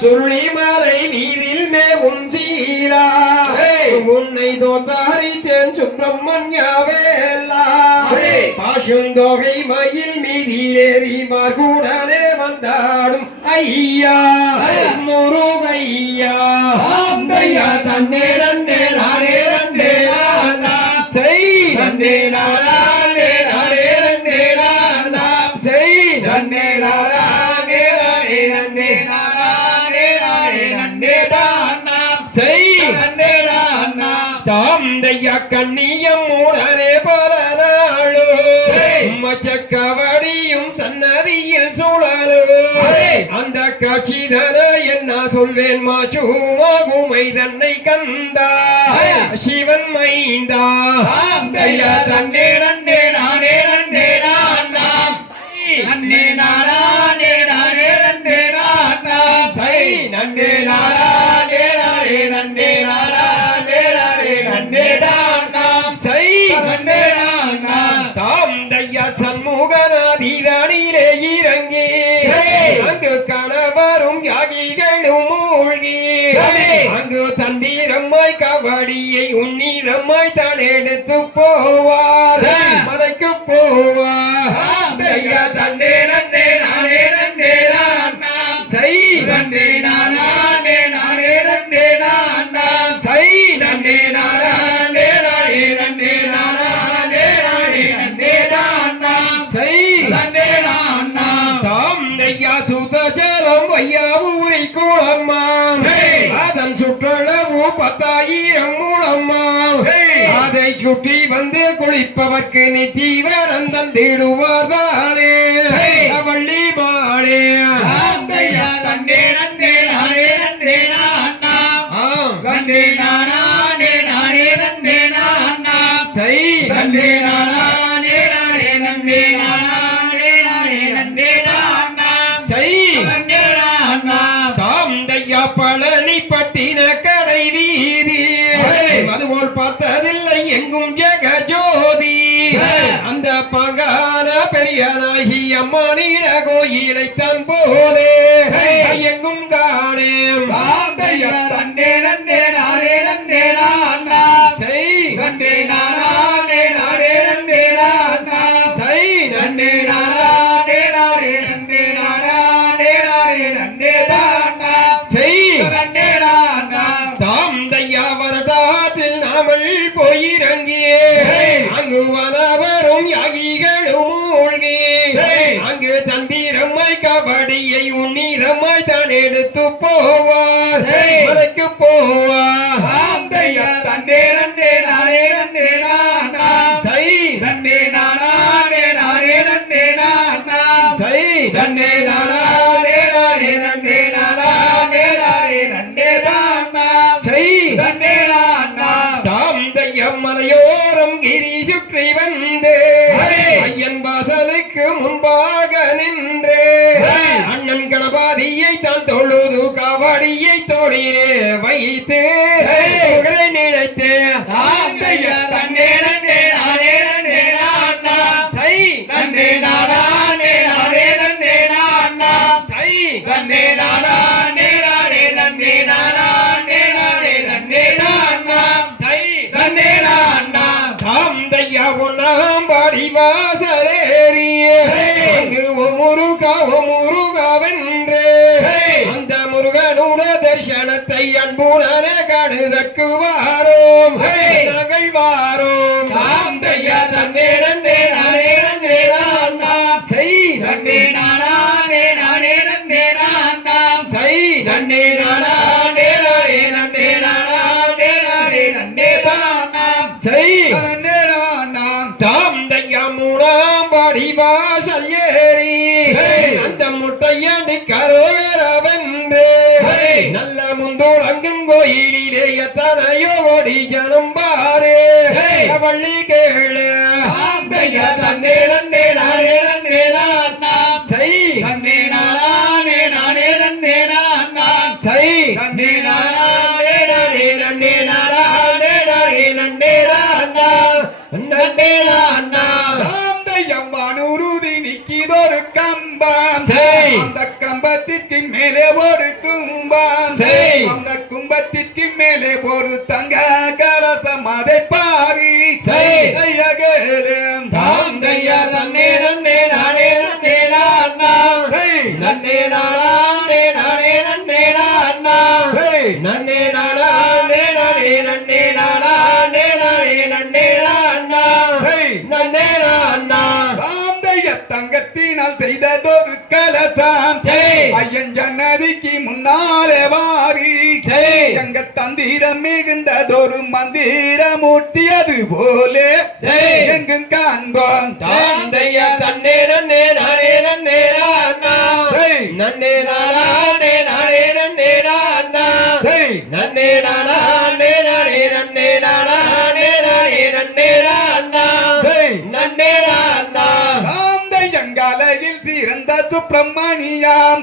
சுருளி மலை நீரில் மேவும் சீரா உன்னை தோத்தாரித்தேன் சுப்பிரமணியாவேலா பாசுந்தொகை மயில் மீதிலேறி மார்குடனே வந்தாடும் ஐயா. முருகையா. தன்னே நன்னே நானே நன்னே கண்ணியம் உடனே பல நாளோ மச்சக்கவடியும் சன்னதியில் சுழலோ. அந்த காட்சி தர என்ன சொல்வேன் மாச்சுமாகுமை தன்னை கந்தா சிவன் மைந்தா. தன்னே நன்னே யாகிகளும் மூழ்கி. அங்கு தந்திரம்மாய் கபடியை உன்னிடமாய் தான் எடுத்து போவார் குளிப்பவர்க்கு நித்தீவரம் தந்திடுவார் தானே வள்ளி ஆந்தையா தன்னே நன்னே நானே நானாம் ஆம். நன்னே நானே நானே நன்னே நானாம் சை. நன்னே நானே நானே நன்னே நானே நானே நன்னே நானாம் சை. நன்னே நானாம் தாந்தையா பழனி பட்டின கடை வீதி. அதுபோல் பார்த்ததில்லை எங்கும் ஜெகஜோதி Done. கபடியை உன்னிடமாய் தான் எடுத்து போவார். மலைக்கு போவார். தன்னே நன்னே நானே நன்னே நானே நானே நன்னே நன்னே நானே நானே நன்னே நானே நானே நானாம். தாந்தைய மலையோரம் கிரி சுற்றி கபடியை தோழிலே வைத்து! புகழை நினைத்து தன்னே நன்னே நானே நன்னே. நானாம் சை. நன்னே நானே நானே நன்னே. நானாம் சை. நன்னே நானே நானே நன்னே நானே. நானே நன்னே. நானாம் சை நன்னே. நானாம் தாந்தைய ஒன்னாம் பாடி தரிசனத்தை அன்புடனே கடுதற்கு வாரோம்! நாங்கள் வாரோம் ஆந்தையா தன்னே நன்னே நானே நன்னே நானாம் செய். நன்னே நானே நானே நன்னே நானாம் செய். நன்னே நானே நானே நன்னே நானே நானே நன்னே தானாம் செய். நன்னே நானாம் தாந்தைய மூணாம் பாடி வாசல் ஏறி! அந்த முட்டையடி கரோகரவென்று வள்ளி கேளு. ஆந்தையா தன்னே நன்னே நானே நன்னே நானாம் செய் நன்னே நானே நானே நன்னே நானாம் செய் நன்னே நானே நானே நன்னே நானே நன்னே நானா நன்னே நானா ஆந்தையம் வானூருதி நிக்கிதொரு கம்பம். சரி. அந்த கம்பத்திற்கு மேலே ஒரு கும்பம். செய். அந்த கும்பத்திற்கு மேலே ஒரு தங்க கலசம். மிகுந்ததொரு மந்திரம் ஊட்டியது போலே. எங்கும் காண்போம் தாம் தையா தன்னே நன்னே நானே நன்னே செய். நன்னே நானே நானே நன்னே செய். நன்னே நானே நானே நன்னே நானே நானே நன்னே செய். நன்னே சிறந்த சுப்பிரமணியாம்.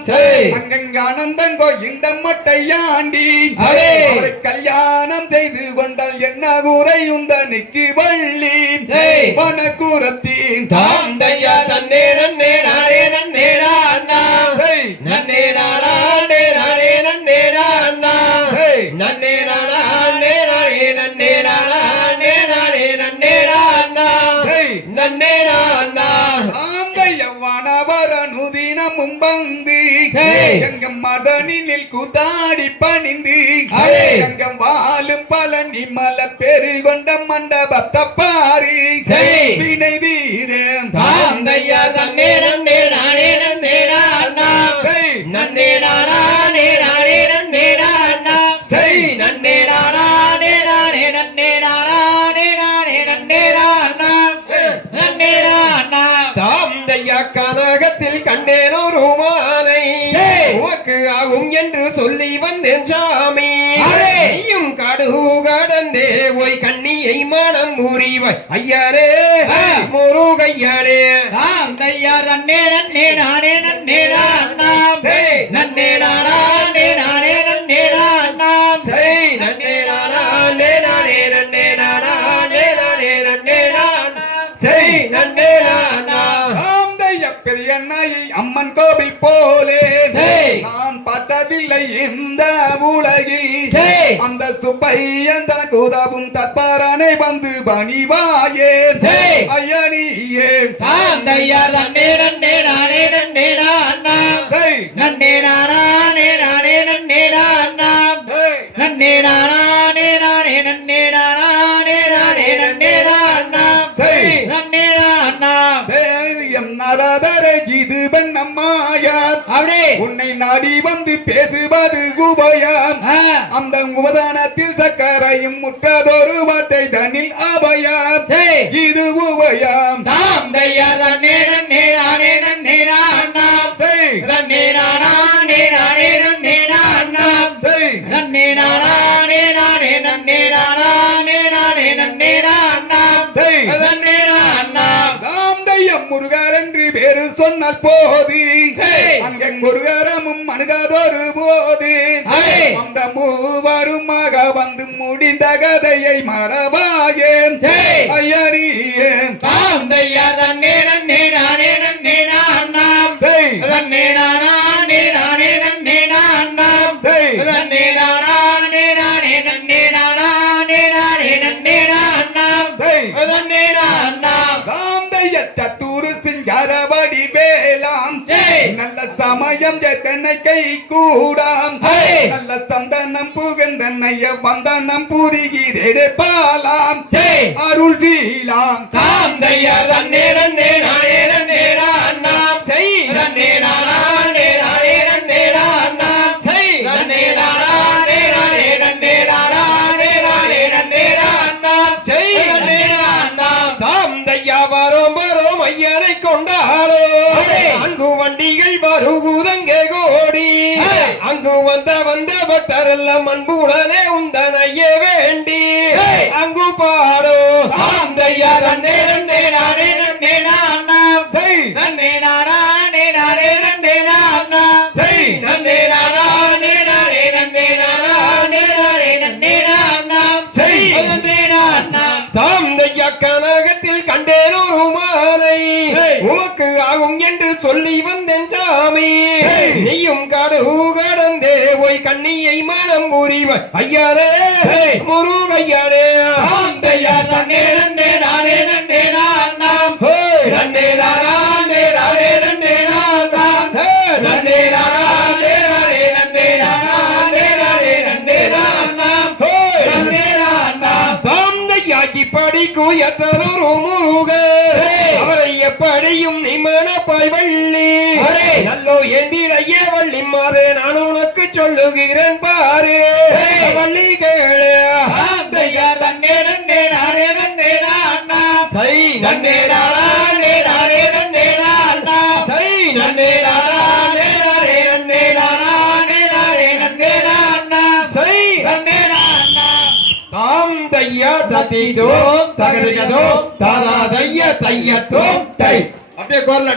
அங்கங்கானந்தங்கோ இந்த மொட்டையாண்டி. அவரை கல்யாணம் செய்து கொண்டால் என்ன குறை உந்தனுக்கு வள்ளி செய். வனகுரத்தி தாம் நுதினமும் வந்து செய். எங்க மதனில் கூத்தாடி பணிந்து அடே. எங்க வாழும் பழனி மலை பெருகொண்ட மண்டபத்தை பாரி செய். வினை தீரம் கண்ணியை மனம் முறிவாய். ஐயரே. முருகையனே. தாம் தையா நன்னே நன்னே நானே நன்னே செய். நன்னே நானே நானே நன்னே செய் நன்னே நானே நானே நன்னே நானே நானே நன்னே நானா. நன்னே நானா. பெரிய அம்மன் கோவில் போலே நான் பார்த்ததில்லை இந்த உலகில். அந்த சுப்பையன் தனக்கு உதவும் தற்பாரானை வந்து பணிவாயே. ஐயனியே தாம் தையா நன்னே நன்னே நானே நன்னே செய். நன்னே நானே நானே நன்னே செய். நன்னே நானே நானே இது பெண்ணம்மாயார் அப்படியே உன்னை நாடி வந்து பேசுவது உபயம். ஆ, அந்த உபதானத்தில் சக்கரையும் முற்றதொரு வார்த்தை தனில் அபயம். இது உபயம். தாம் தையா நன்னே சொன்னால் போது செய். அங்கே முருகரமும் அணுகாதொரு போது. அந்த மூவருமாக வந்து முடிந்த கதையை மறவாயேன் செய். ஐயனியே தாம் தையா நன்னே நானே நன்னே நான்னாம். நன்னே நானே நானே நன்னே நான்னாம். நன்னே நானே நானே நன்னே நானே நானே நன்னே நான்னாம் செய். நன்னே சமயம் எத்தனை கை கூடாம். நல்ல சந்தனம் புகந்தனைய வந்தனம் புரிகிறே பாலாம். அருள் சீலாம் தாம் தையா நன்னே நன்னே நானே நன்னே அங்கு பாடோ. தாம் தையா நன்னே நன்னே நானே நன்னே. நான்னாம் செய். நன்னே நானே நானே நன்னே. நான்னாம் செய். நன்னே நானே நானே நன்னே நானே நானே நன்னே. நான்னாம் செய். நன்னே. நான்னாம் தாம் தையா கனகத்தில் கண்டேன் ஒரு மாலை. உமக்கு ஆகும் என்று சொல்லி வந்தேன் சாமி. நீயும் காடு கண்ணி ஐயாரே. முருகையாரே தாந்தையா நன்னே நன்னே நானே நன்னே நானாம் நானே நானே நன்னே நானாம் நானே நானாம் நானாம் எத்தனொரு முருக. அவரை எப்படியும் நீ மனப்பாய் வள்ளி. நல்லோ ஏந்திரைய வள்ளி மாறு நான் உனக்கு சொல்லுகிறேன் பாரு. வள்ளி கேளு தாந்தையா நன்னே நானே நன்னே சை நன்னே நானே நானே நன்னே நானாம் சை நன்னே நானே நானே நன்னே நானே நானே நன்னே சை. தாம் தையா தகதிகதோம் தாதா தைய தைய தோம் தை. அப்படியே கோரல